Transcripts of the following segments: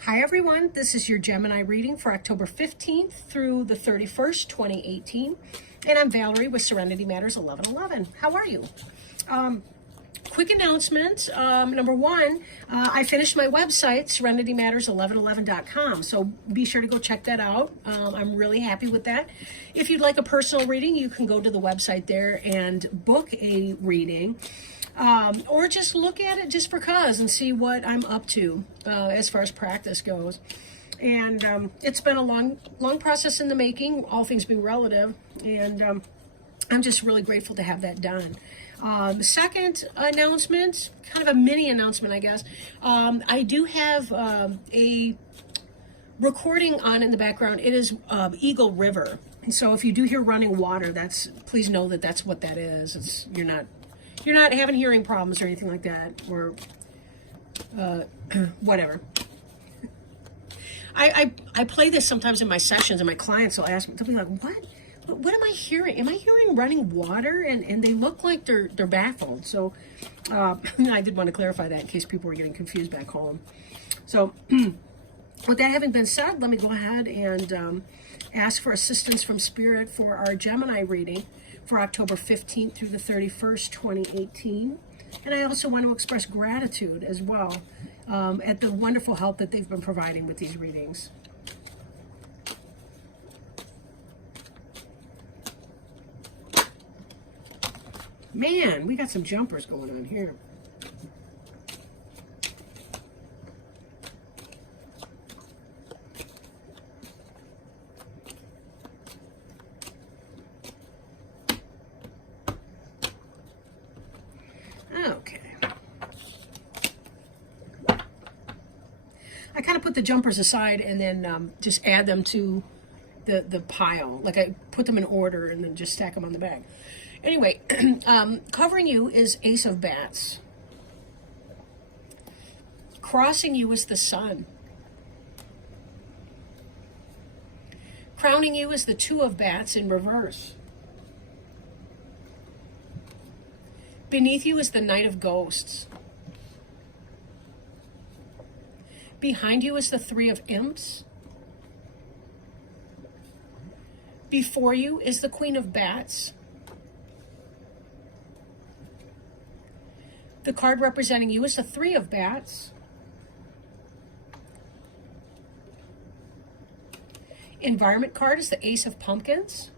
Hi everyone, this is your Gemini reading for October 15th through the 31st, 2018. And I'm Valerie with Serenity Matters 1111. How are you? Quick announcement. Number one, I finished my website, serenitymatters1111.com. So be sure to go check that out. I'm really happy with that. If you'd like a personal reading, you can go to the website there and book a reading. Or just look at it just for cause and see what I'm up to as far as practice goes. And it's been a long process in the making, all things being relative, and I'm just really grateful to have that done. The second announcement, kind of a mini announcement, I guess. I do have a recording on in the background. It is Eagle River. And so if you do hear running water, please know that that's what that is. You're not having hearing problems or anything like that, or whatever. I play this sometimes in my sessions, and my clients will ask me, they'll be like, what am I hearing? Am I hearing running water? And they look like they're baffled. So I did want to clarify that in case people were getting confused back home. So with that having been said, let me go ahead and ask for assistance from Spirit for our Gemini reading for October 15th through the 31st, 2018. And I also want to express gratitude as well at the wonderful help that they've been providing with these readings. Man, we got some jumpers going on here. Okay. I kind of put the jumpers aside and then just add them to the pile. Like I put them in order and then just stack them on the bag. Anyway, covering you is Ace of Bats. Crossing you is the Sun. Crowning you is the Two of Bats in reverse. Beneath you is the Knight of Ghosts. Behind you is the Three of Imps. Before you is the Queen of Bats. The card representing you is the Three of Bats. Environment card is the Ace of Pumpkins.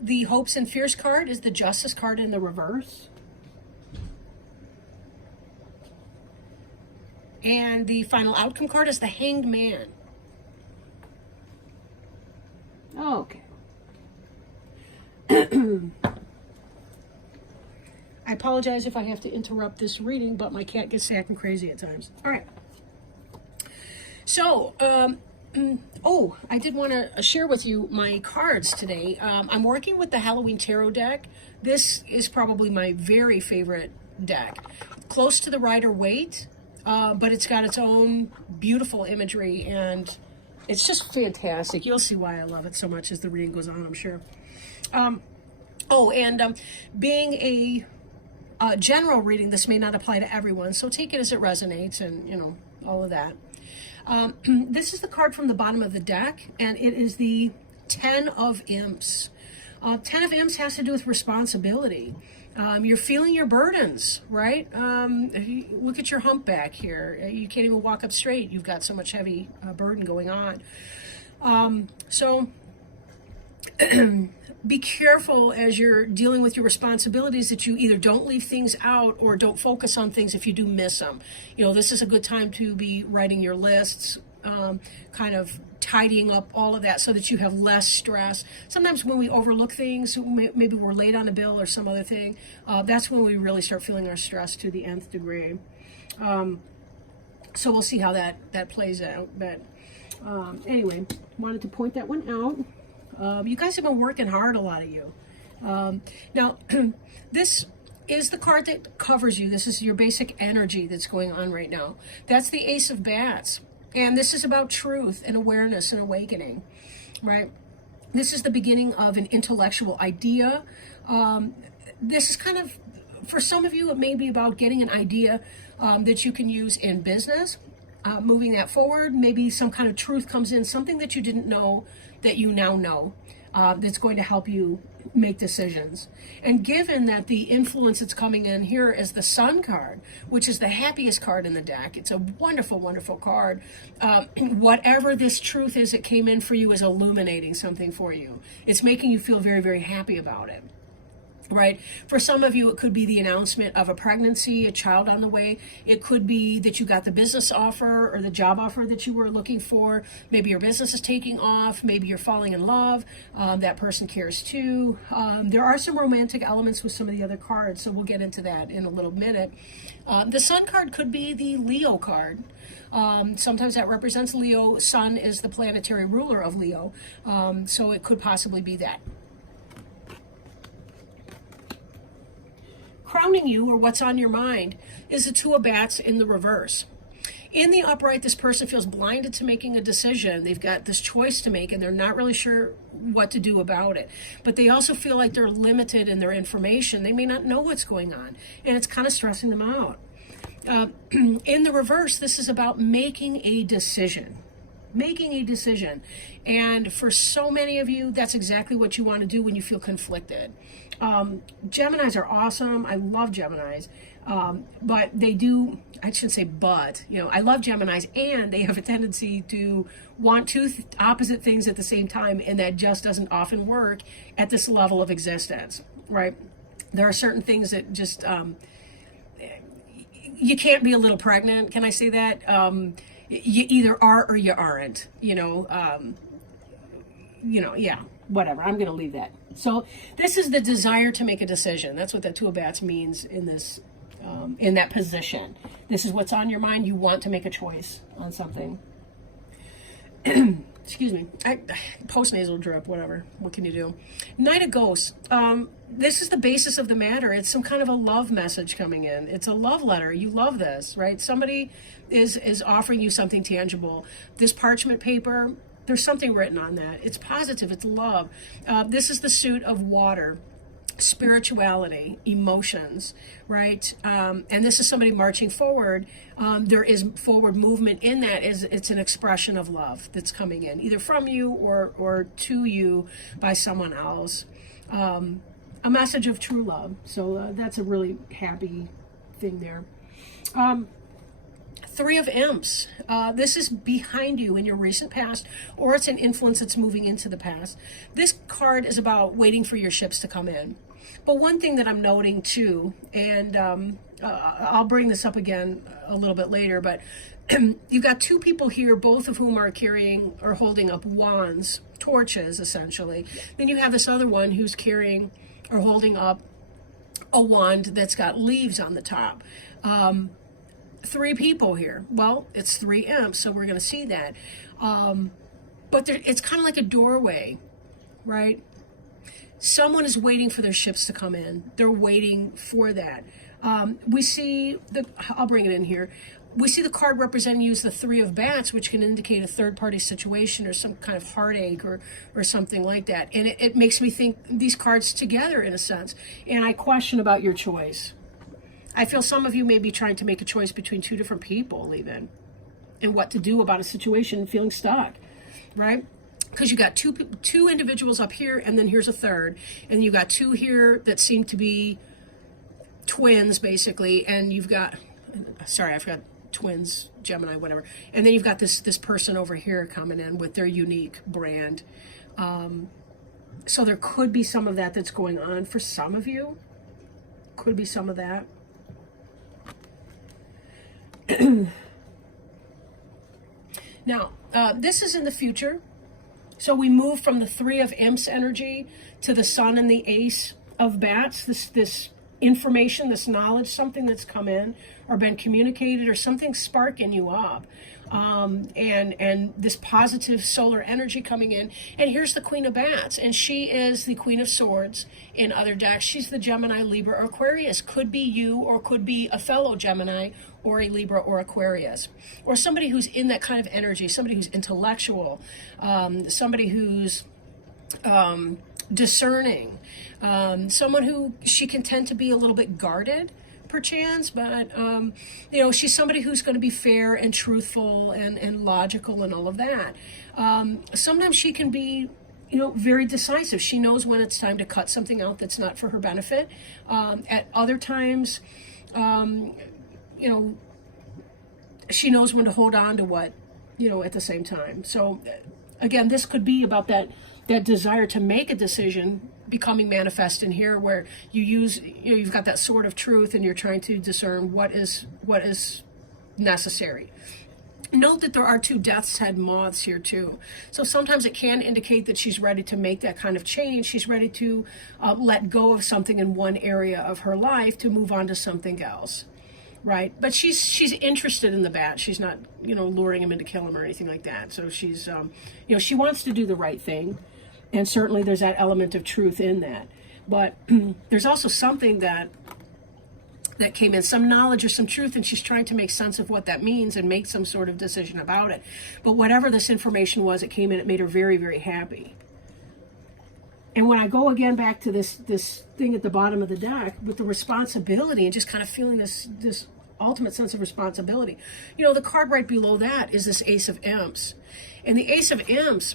The Hopes and Fears card is the Justice card in the reverse. And the final outcome card is the Hanged Man. Okay. I apologize if I have to interrupt this reading, but my cat gets acting crazy at times. All right. So, I did want to share with you my cards today. I'm working with the Halloween Tarot deck. This is probably my very favorite deck. Close to the Rider-Waite, but it's got its own beautiful imagery, and it's just fantastic. You'll see why I love it so much as the reading goes on, I'm sure. Being a general reading, this may not apply to everyone, so take it as it resonates and, all of that. This is the card from the bottom of the deck, and it is the Ten of Imps. Ten of Imps has to do with responsibility. You're feeling your burdens, right? Look at your humpback here. You can't even walk up straight. You've got so much heavy burden going on. So be careful as you're dealing with your responsibilities that you either don't leave things out or don't focus on things if you do miss them. This is a good time to be writing your lists, kind of tidying up all of that so that you have less stress. Sometimes when we overlook things, maybe we're late on a bill or some other thing, that's when we really start feeling our stress to the nth degree. So we'll see how that plays out. But anyway, wanted to point that one out. You guys have been working hard, a lot of you. Now, this is the card that covers you. This is your basic energy that's going on right now. That's the Ace of Bats. And this is about truth and awareness and awakening, right? This is the beginning of an intellectual idea. This is kind of For some of you, it may be about getting an idea that you can use in business, moving that forward. Maybe some kind of truth comes in, something that you didn't know that you now know, that's going to help you make decisions. And given that the influence that's coming in here is the Sun card, which is the happiest card in the deck, it's a wonderful, wonderful card. Whatever this truth is that came in for you is illuminating something for you. It's making you feel very, very happy about it. Right? For some of you, it could be the announcement of a pregnancy, a child on the way. It could be that you got the business offer or the job offer that you were looking for. Maybe your business is taking off. Maybe you're falling in love. That person cares too. There are some romantic elements with some of the other cards, so we'll get into that in a little minute. The Sun card could be the Leo card. Sometimes that represents Leo. Sun is the planetary ruler of Leo, so it could possibly be that. Crowning you, or what's on your mind, is the Two of Bats in the reverse. In the upright, this person feels blinded to making a decision. They've got this choice to make and they're not really sure what to do about it. But they also feel like they're limited in their information. They may not know what's going on, and it's kind of stressing them out. In the reverse, this is about making a decision. Making a decision. And for so many of you, that's exactly what you want to do when you feel conflicted. Geminis are awesome. I love Geminis. But they do, I shouldn't say but, I love Geminis, and they have a tendency to want two opposite things at the same time, and that just doesn't often work at this level of existence, right? There are certain things that just, you can't be a little pregnant, can I say that? You either are or you aren't, yeah, whatever. I'm going to leave that. So this is the desire to make a decision. That's what that Two of Bats means in this, in that position. This is what's on your mind. You want to make a choice on something. Excuse me. Post-nasal drip, whatever. What can you do? Knight of Ghosts. This is the basis of the matter. It's some kind of a love message coming in. It's a love letter. You love this, right? Somebody is offering you something tangible. This parchment paper, there's something written on that. It's positive. It's love. This is the suit of water, spirituality, emotions, right? And this is somebody marching forward. There is forward movement in that. It's an expression of love that's coming in, either from you or to you by someone else. A message of true love. So that's a really happy thing there. Three of Imps. This is behind you in your recent past, or it's an influence that's moving into the past. This card is about waiting for your ships to come in. But one thing that I'm noting too, and I'll bring this up again a little bit later, but you've got two people here, both of whom are carrying or holding up wands, torches essentially. Then you have this other one who's carrying or holding up a wand that's got leaves on the top. Three people here. Well, it's three imps, so we're going to see that. But it's kind of like a doorway, right? Someone is waiting for their ships to come in. They're waiting for that. We see I'll bring it in here. We see the card representing you as the Three of Bats, which can indicate a third-party situation or some kind of heartache or something like that. And it makes me think these cards together in a sense. And I question about your choice. I feel some of you may be trying to make a choice between two different people even, and what to do about a situation, feeling stuck, right? Because you got two individuals up here, and then here's a third, and you got two here that seem to be twins basically, and you've got, sorry, I forgot twins, Gemini, whatever, and then you've got this person over here coming in with their unique brand. So there could be some of that that's going on for some of you. Could be some of that. Now, this is in the future. So we move from the Three of Imps energy to the Sun and the Ace of Bats. This information, this knowledge, something that's come in or been communicated, or something sparking you up. And this positive solar energy coming in. And here's the Queen of Bats, and she is the Queen of Swords in other decks. She's the Gemini, Libra, or Aquarius. Could be you, or could be a fellow Gemini or a Libra or Aquarius, or somebody who's in that kind of energy, somebody who's intellectual, somebody who's discerning, someone who she can tend to be a little bit guarded, perchance, but she's somebody who's going to be fair and truthful and logical and all of that. Sometimes she can be very decisive. She knows when it's time to cut something out that's not for her benefit. At other times, she knows when to hold on to what, at the same time. So again, this could be about that desire to make a decision becoming manifest in here, where you've got that sword of truth and you're trying to discern what is necessary. Note that there are 2 death's head moths here too. So sometimes it can indicate that she's ready to make that kind of change. She's ready to let go of something in one area of her life to move on to something else. Right, but she's interested in the bat. She's not, luring him in to kill him or anything like that. So she's, she wants to do the right thing, and certainly there's that element of truth in that. But there's also something that came in, some knowledge or some truth, and she's trying to make sense of what that means and make some sort of decision about it. But whatever this information was, it came in. It made her very, very happy. And when I go again back to this thing at the bottom of the deck with the responsibility and just kind of feeling this ultimate sense of responsibility, the card right below that is this Ace of Imps. And the Ace of Imps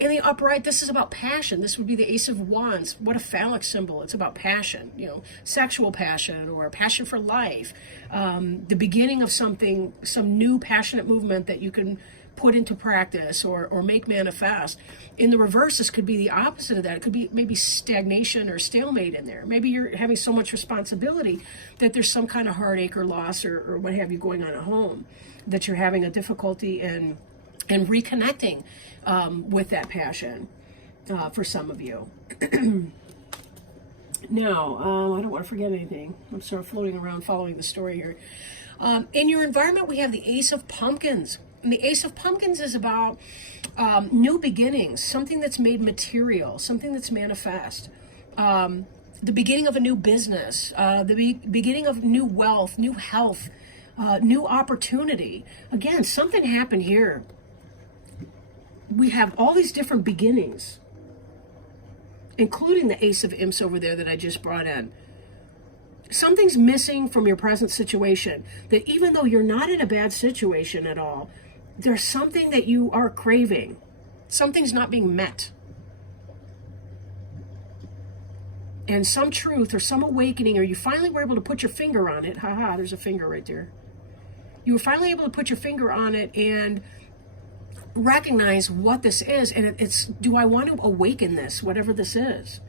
in the upright, this is about passion. This would be the Ace of Wands. What a phallic symbol. It's about passion, sexual passion or passion for life. The beginning of something, some new passionate movement that you can put into practice or make manifest. In the reverse, this could be the opposite of that. It could be maybe stagnation or stalemate in there. Maybe you're having so much responsibility that there's some kind of heartache or loss or what have you going on at home, that you're having a difficulty in reconnecting with that passion for some of you. Now, I don't want to forget anything. I'm sort of floating around following the story here. In your environment, we have the Ace of Pumpkins. And the Ace of Pumpkins is about new beginnings, something that's made material, something that's manifest, the beginning of a new business, the beginning of new wealth, new health, new opportunity. Again, something happened here. We have all these different beginnings, including the Ace of Imps over there that I just brought in. Something's missing from your present situation, that even though you're not in a bad situation at all, there's something that you are craving. Something's not being met. And some truth or some awakening, or you finally were able to put your finger on it. Haha, there's a finger right there. You were finally able to put your finger on it and recognize what this is. And it's, do I want to awaken this, whatever this is?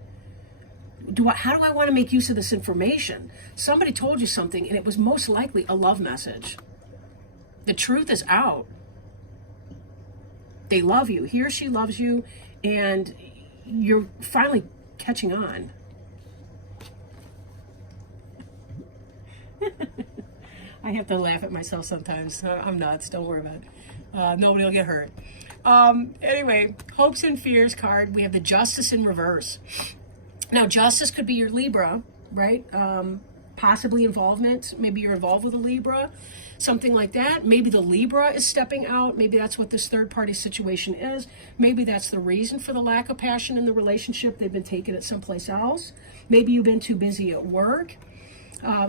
How do I want to make use of this information? Somebody told you something, and it was most likely a love message. The truth is out. They love you. He or she loves you, and you're finally catching on. I have to laugh at myself sometimes. I'm nuts. Don't worry about it. Nobody will get hurt. Anyway, hopes and fears card. We have the Justice in reverse. Now, Justice could be your Libra, right? Possibly involvement. Maybe you're involved with a Libra, something like that. Maybe the Libra is stepping out. Maybe that's what this third-party situation is. Maybe that's the reason for the lack of passion in the relationship. They've been taking it someplace else. Maybe you've been too busy at work,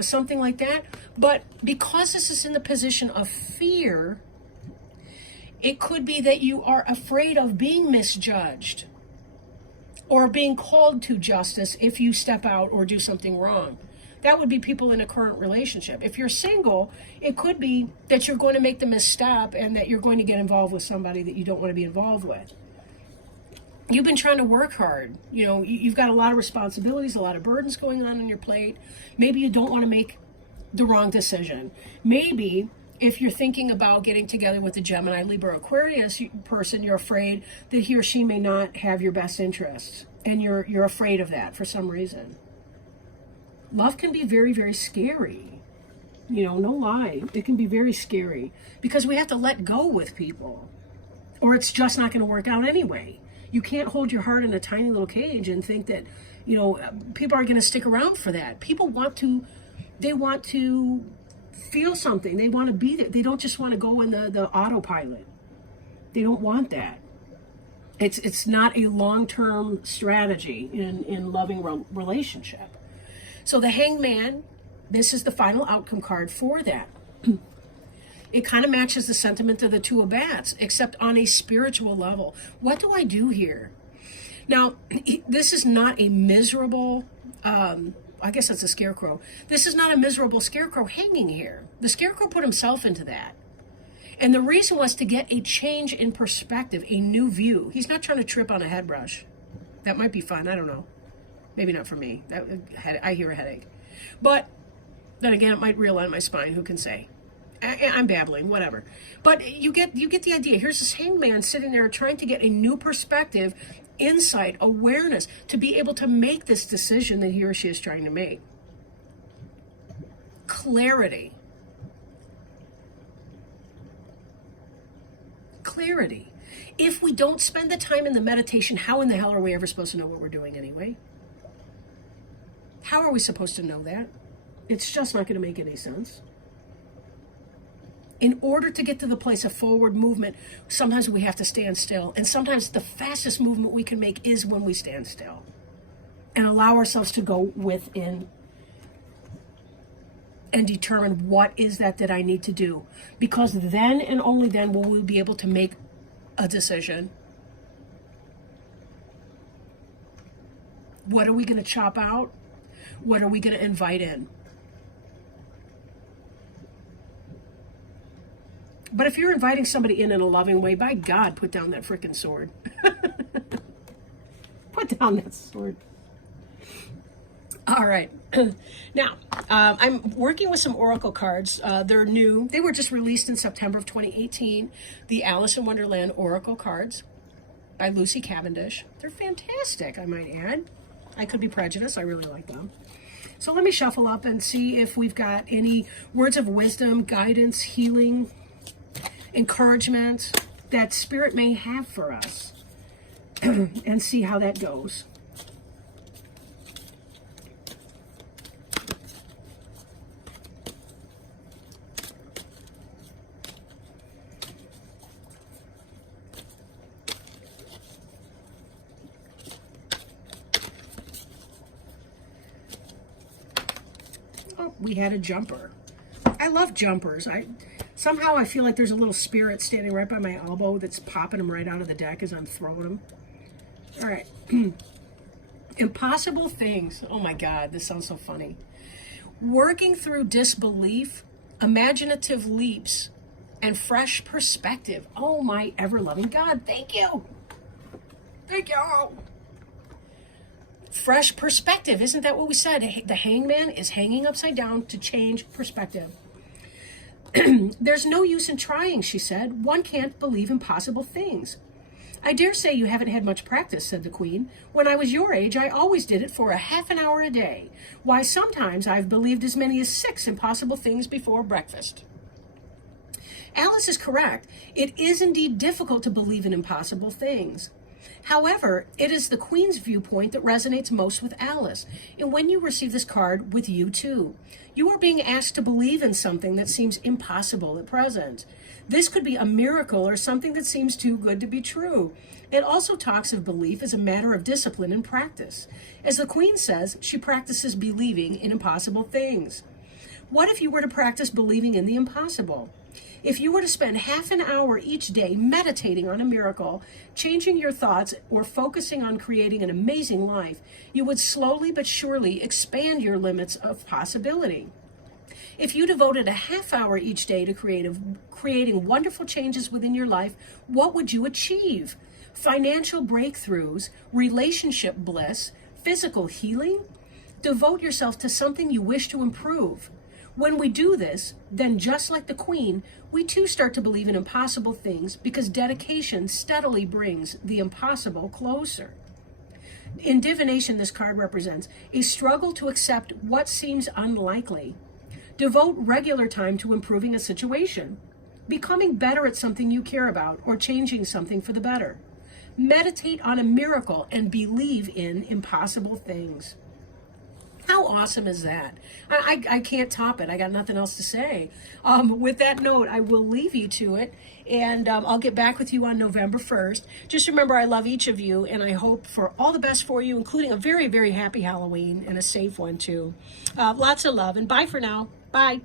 something like that. But because this is in the position of fear, it could be that you are afraid of being misjudged or being called to justice if you step out or do something wrong. That would be people in a current relationship. If you're single, it could be that you're going to make the misstep and that you're going to get involved with somebody that you don't want to be involved with. You've been trying to work hard. You've got a lot of responsibilities, a lot of burdens going on your plate. Maybe you don't want to make the wrong decision. Maybe if you're thinking about getting together with a Gemini, Libra, Aquarius person, you're afraid that he or she may not have your best interests, and you're afraid of that for some reason. Love can be very, very scary. No lie. It can be very scary because we have to let go with people, or it's just not going to work out anyway. You can't hold your heart in a tiny little cage and think that, people are going to stick around for that. People want to feel something. They want to be there. They don't just want to go in the autopilot. They don't want that. It's not a long-term strategy in loving relationship. So the Hangman, this is the final outcome card for that. It kind of matches the sentiment of the Two of Bats, except on a spiritual level. What do I do here? Now, this is not a miserable, I guess that's a scarecrow. This is not a miserable scarecrow hanging here. The scarecrow put himself into that. And the reason was to get a change in perspective, a new view. He's not trying to trip on a head brush. That might be fun. I don't know. Maybe not for me. I hear a headache. But then again, it might realign my spine. Who can say? I'm babbling, whatever. But you get the idea. Here's this hangman sitting there trying to get a new perspective, insight, awareness, to be able to make this decision that he or she is trying to make. Clarity. Clarity. If we don't spend the time in the meditation, how in the hell are we ever supposed to know what we're doing anyway? How are we supposed to know that? It's just not going to make any sense. In order to get to the place of forward movement, sometimes we have to stand still. And sometimes the fastest movement we can make is when we stand still and allow ourselves to go within and determine what is that I need to do. Because then and only then will we be able to make a decision. What are we going to chop out? What are we going to invite in? But if you're inviting somebody in a loving way, by God, put down that frickin' sword. Put down that sword. All right. Now, I'm working with some oracle cards. They're new. They were just released in September of 2018. The Alice in Wonderland oracle cards by Lucy Cavendish. They're fantastic, I might add. I could be prejudiced. I really like them. So let me shuffle up and see if we've got any words of wisdom, guidance, healing, encouragement that Spirit may have for us and see how that goes. Oh, we had a jumper. I love jumpers. Somehow I feel like there's a little spirit standing right by my elbow that's popping them right out of the deck as I'm throwing them. All right. Impossible things. Oh my God, this sounds so funny. Working through disbelief, imaginative leaps, and fresh perspective. Oh my ever-loving God, thank you. Thank you. Fresh perspective. Isn't that what we said? The hangman is hanging upside down to change perspective. There's no use in trying, she said. One can't believe impossible things. I dare say you haven't had much practice, said the Queen. When I was your age, I always did it for a half an hour a day. Why, sometimes I've believed as many as 6 impossible things before breakfast. Alice is correct. It is indeed difficult to believe in impossible things. However, it is the Queen's viewpoint that resonates most with Alice. And when you receive this card, with you too. You are being asked to believe in something that seems impossible at present. This could be a miracle or something that seems too good to be true. It also talks of belief as a matter of discipline and practice. As the Queen says, she practices believing in impossible things. What if you were to practice believing in the impossible? If you were to spend half an hour each day meditating on a miracle, changing your thoughts, or focusing on creating an amazing life, you would slowly but surely expand your limits of possibility. If you devoted a half hour each day to creating wonderful changes within your life, what would you achieve? Financial breakthroughs, relationship bliss, physical healing? Devote yourself to something you wish to improve. When we do this, then just like the Queen, we too start to believe in impossible things because dedication steadily brings the impossible closer. In divination, this card represents a struggle to accept what seems unlikely. Devote regular time to improving a situation, becoming better at something you care about, or changing something for the better. Meditate on a miracle and believe in impossible things. How awesome is that? I can't top it. I got nothing else to say. With that note, I will leave you to it, and I'll get back with you on November 1st. Just remember, I love each of you, and I hope for all the best for you, including a very, very happy Halloween and a safe one, too. Lots of love, and bye for now. Bye.